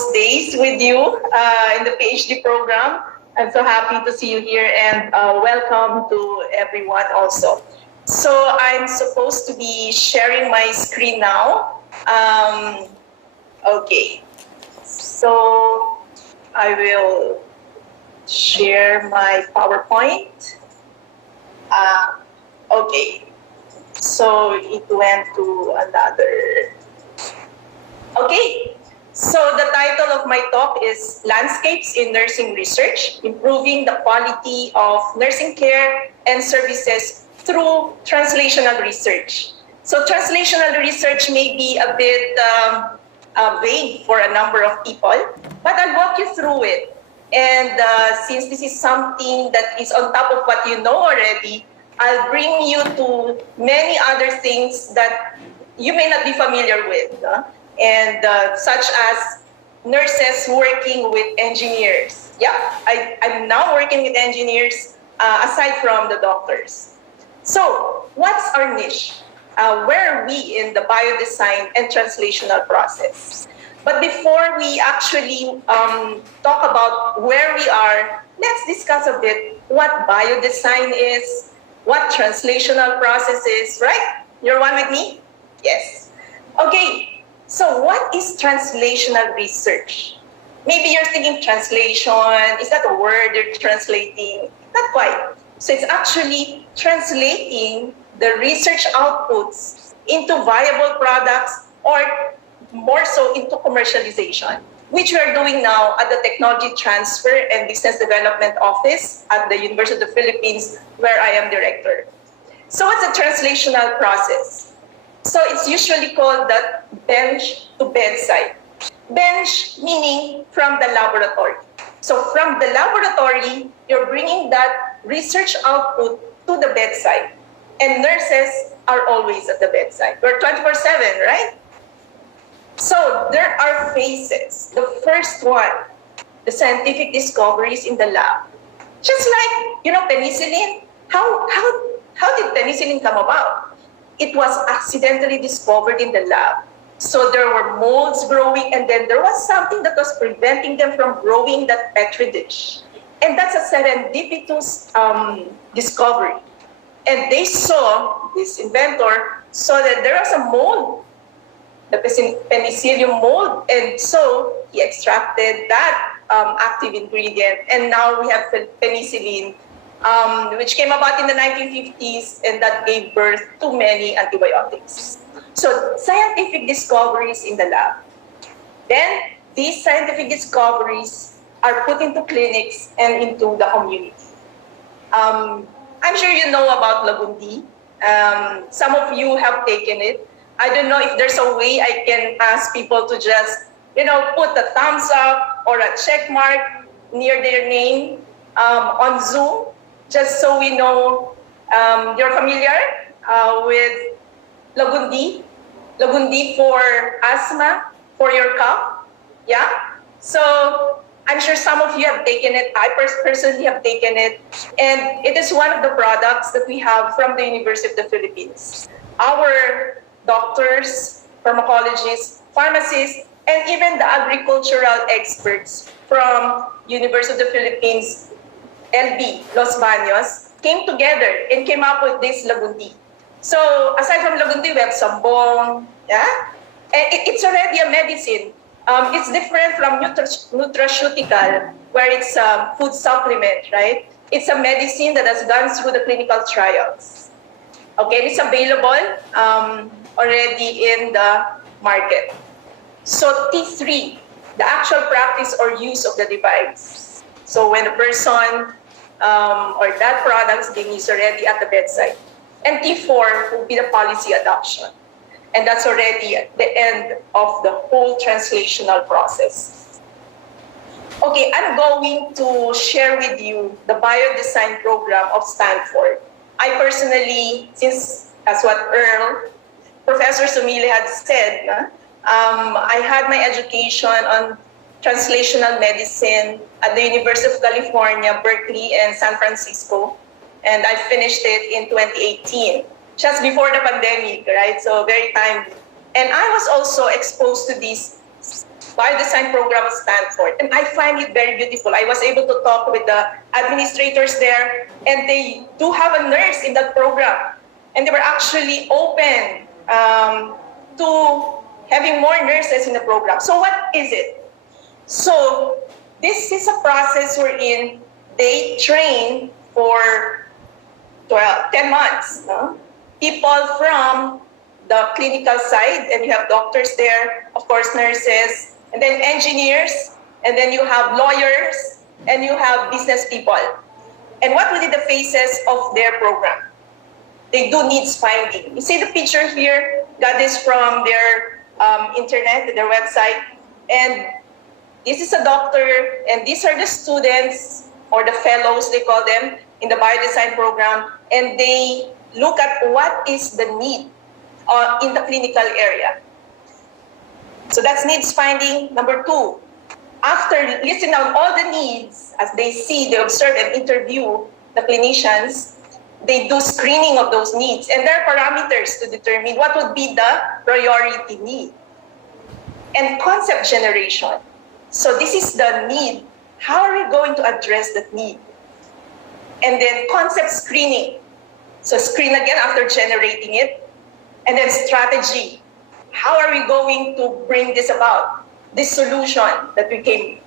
those days with you in the PhD program. I'm so happy to see you here, and welcome to everyone also. So I'm supposed to be sharing my screen now. Okay, so I will share my PowerPoint. Okay, so it went to another. Okay, so the title of my talk is Landscapes in Nursing Research, Improving the Quality of Nursing Care and Services through Translational Research. So translational research may be a bit vague for a number of people, but I'll walk you through it. And since this is something that is on top of what you know already, I'll bring you to many other things that you may not be familiar with, and such as nurses working with engineers. Yeah, I'm now working with engineers aside from the doctors. So what's our niche? Where are we in the biodesign and translational process? But before we actually talk about where we are, let's discuss a bit what biodesign is, what translational process is, right? You're one with me? Yes. Okay, so what is translational research? Maybe you're thinking translation, is that a word you're translating? Not quite. So it's actually translating the research outputs into viable products, or more so into commercialization, which we are doing now at the Technology Transfer and Business Development Office at the University of the Philippines, where I am director. So what's a translational process? So it's usually called the bench to bedside. Bench meaning from the laboratory. So from the laboratory, you're bringing that research output to the bedside. And nurses are always at the bedside. We're 24/7, right? So there are phases. The first one, the scientific discoveries in the lab. Just like, penicillin. How did penicillin come about? It was accidentally discovered in the lab. So there were molds growing, and then there was something that was preventing them from growing that petri dish. And that's a serendipitous discovery. And they saw, this inventor saw that there was a mold, the penicillium mold, and so he extracted that active ingredient, and now we have penicillin, which came about in the 1950s, and that gave birth to many antibiotics. So scientific discoveries in the lab. Then these scientific discoveries are put into clinics and into the community. I'm sure you know about Lagundi. Some of you have taken it. I don't know if there's a way I can ask people to just, put a thumbs up or a check mark near their name on Zoom, just so we know you're familiar with Lagundi. Lagundi for asthma, for your cough. Yeah? So I'm sure some of you have taken it. I personally have taken it. And it is one of the products that we have from the University of the Philippines. Our doctors, pharmacologists, pharmacists, and even the agricultural experts from University of the Philippines, LB, Los Baños, came together and came up with this Lagundi. So aside from Lagundi, we have Sambong, yeah? And it's already a medicine. It's different from nutraceutical, where it's a food supplement, right? It's a medicine that has gone through the clinical trials. Okay, it's available already in the market. So T3, the actual practice or use of the device. So when a person or that product is being used already at the bedside. And T4 will be the policy adoption. And that's already at the end of the whole translational process. Okay, I'm going to share with you the Biodesign Program of Stanford. I personally, since that's what Professor Sumile had said, I had my education on translational medicine at the University of California, Berkeley, and San Francisco. And I finished it in 2018, just before the pandemic, right? So very timely. And I was also exposed to this Biodesign Program at Stanford. And I find it very beautiful. I was able to talk with the administrators there, and they do have a nurse in that program. And they were actually open to having more nurses in the program. So what is it? So this is a process wherein they train for 10 months. People from the clinical side, and you have doctors there, of course nurses, and then engineers, and then you have lawyers, and you have business people. And what will be the phases of their program? They do needs finding. You see the picture here? Got this from their internet, their website. And this is a doctor, and these are the students, or the fellows, they call them, in the biodesign program. And they look at what is the need in the clinical area. So that's needs finding. Number 2, after listing out all the needs, as they see, they observe and interview the clinicians, they do screening of those needs. And there are parameters to determine what would be the priority need. And concept generation. So this is the need. How are we going to address that need? And then concept screening. So screen again after generating it. And then strategy. How are we going to bring this about? This solution that we came.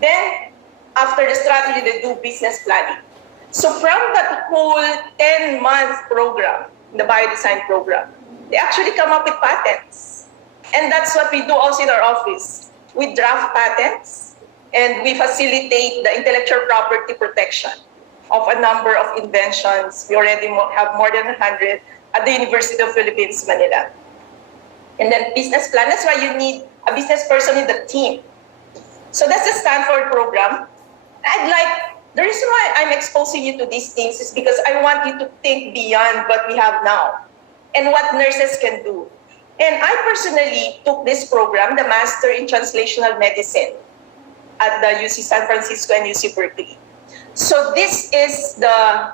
Then after the strategy, they do business planning. So from that whole 10-month program, the biodesign program, they actually come up with patents. And that's what we do also in our office. We draft patents, and we facilitate the intellectual property protection of a number of inventions. We already have more than 100 at the University of Philippines, Manila. And then business plan, that's why you need a business person in the team. So that's the Stanford program. The reason why I'm exposing you to these things is because I want you to think beyond what we have now and what nurses can do. And I personally took this program, the Master in Translational Medicine, at the UC San Francisco and UC Berkeley. So this is the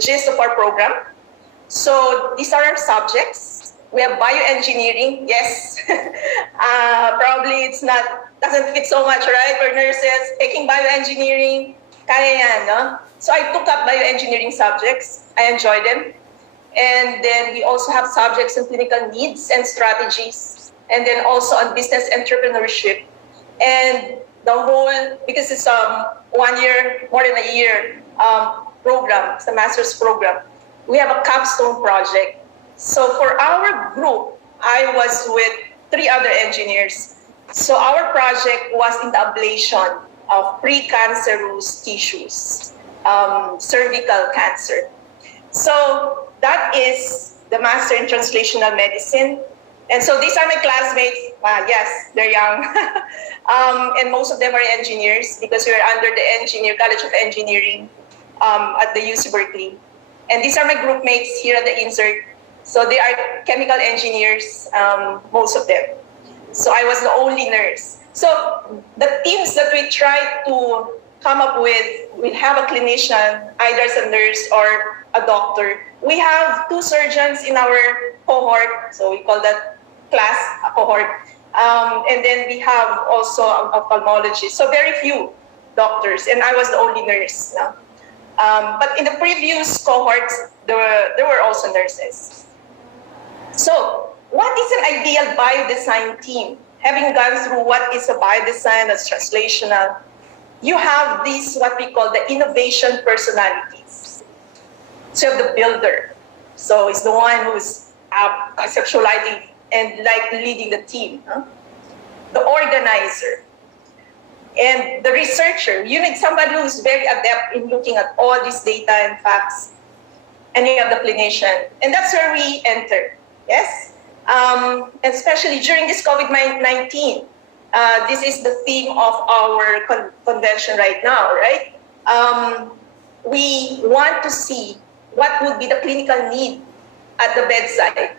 gist of our program. So these are our subjects. We have bioengineering. Yes, probably doesn't fit so much, right? For nurses, taking bioengineering, kaya yan, no? So I took up bioengineering subjects. I enjoy them. And then we also have subjects on clinical needs and strategies. And then also on business entrepreneurship. And the whole, because it's 1 year, more than a year program, it's a master's program. We have a capstone project. So for our group, I was with 3 other engineers. So our project was in the ablation of precancerous tissues, cervical cancer. So that is the Master in Translational Medicine. And so these are my classmates. Yes, they're young. And most of them are engineers because we're under the College of Engineering at the UC Berkeley. And these are my group mates here at the insert. So they are chemical engineers, most of them. So I was the only nurse. So the teams that we try to come up with, we have a clinician, either as a nurse or a doctor. We have 2 surgeons in our cohort, so we call that class a cohort. And then we have also an ophthalmologist. So very few doctors, and I was the only nurse. No? But in the previous cohorts, there were also nurses. So what is an ideal biodesign team? Having gone through what is a biodesign, that's translational, you have these, what we call the innovation personalities. So you have the builder. So it's the one who's conceptualizing and leading the team. Huh? The organizer. And the researcher. You need somebody who's very adept in looking at all this data and facts. And you have the clinician. And that's where we enter. Yes? Especially during this COVID-19. This is the theme of our convention right now, right? We want to see what would be the clinical need at the bedside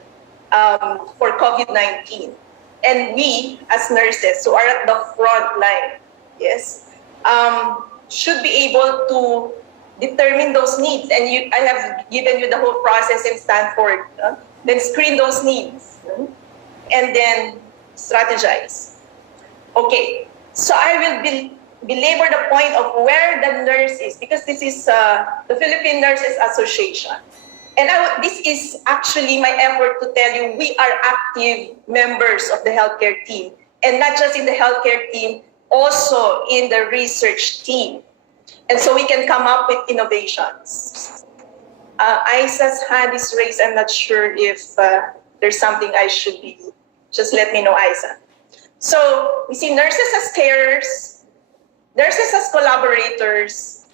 for COVID-19. And we, as nurses, who are at the front line, yes, should be able to determine those needs. And I have given you the whole process in Stanford. Then screen those needs. and then strategize. Okay, so I will belabor the point of where the nurse is, because this is the Philippine Nurses Association. And this is actually my effort to tell you we are active members of the healthcare team. And not just in the healthcare team, also in the research team. And so we can come up with innovations. Isa's hand is raised. I'm not sure if there's something I should be. Just let me know, Isa. So we see nurses as carers, nurses as collaborators,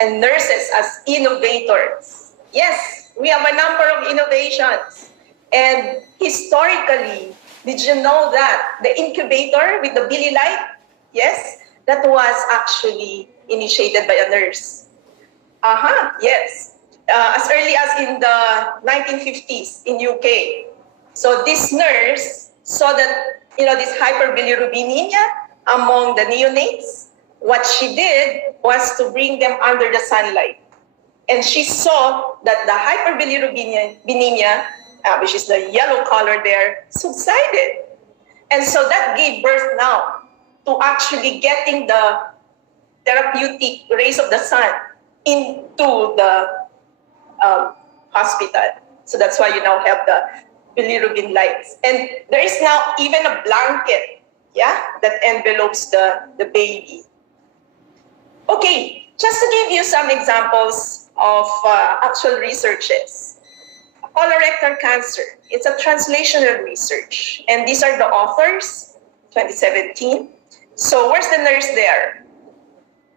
and nurses as innovators. Yes, we have a number of innovations. And historically, did you know that the incubator with the Billy Light? Yes, that was actually initiated by a nurse. Yes. As early as in the 1950s in UK. So this nurse saw that, this hyperbilirubinemia among the neonates. What she did was to bring them under the sunlight. And she saw that the hyperbilirubinemia, which is the yellow color there, subsided. And so that gave birth now to actually getting the therapeutic rays of the sun into the hospital. So that's why you now have the bilirubin lights. And there is now even a blanket, that envelopes the baby. Okay, just to give you some examples of actual researches. Colorectal cancer, it's a translational research. And these are the authors, 2017. So where's the nurse there?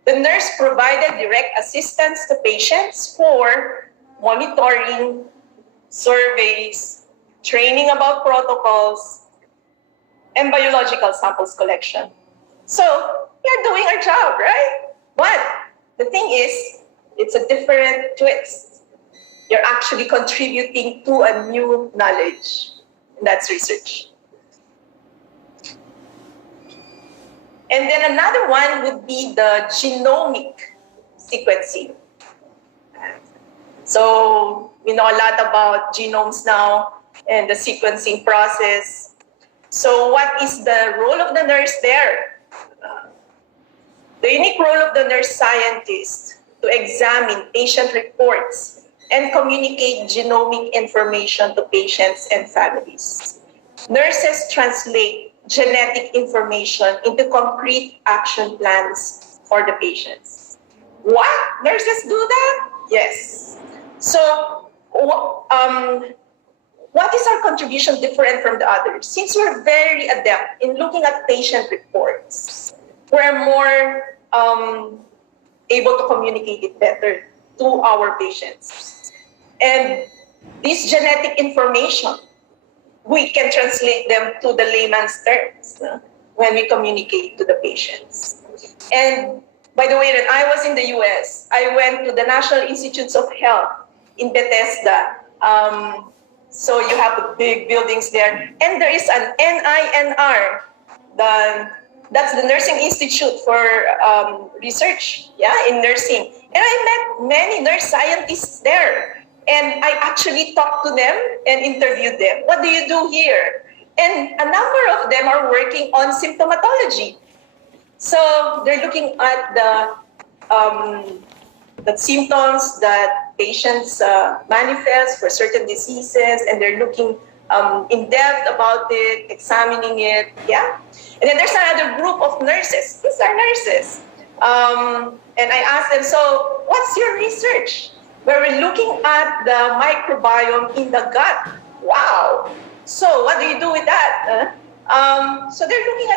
The nurse provided direct assistance to patients for monitoring, surveys, training about protocols, and biological samples collection. So we're doing our job, right? But the thing is, it's a different twist. You're actually contributing to a new knowledge. And that's research. And then another one would be the genomic sequencing. So we know a lot about genomes now and the sequencing process. So what is the role of the nurse there? The unique role of the nurse scientist to examine patient reports and communicate genomic information to patients and families. Nurses translate genetic information into concrete action plans for the patients. What? Nurses do that? Yes. So, what is our contribution different from the others? Since we're very adept in looking at patient reports, we're more able to communicate it better to our patients. And this genetic information, we can translate them to the layman's terms when we communicate to the patients. And by the way, when I was in the US, I went to the National Institutes of Health in Bethesda. So you have the big buildings there. And there is an NINR, that's the Nursing Institute for Research, in nursing. And I met many nurse scientists there. And I actually talked to them and interviewed them. What do you do here? And a number of them are working on symptomatology. So they're looking at the symptoms that patients manifest for certain diseases, and they're looking in depth about it, examining it, And then there's another group of nurses. These are nurses. And I asked them, so what's your research? Where we're looking at the microbiome in the gut. Wow. So what do you do with that? So they're looking at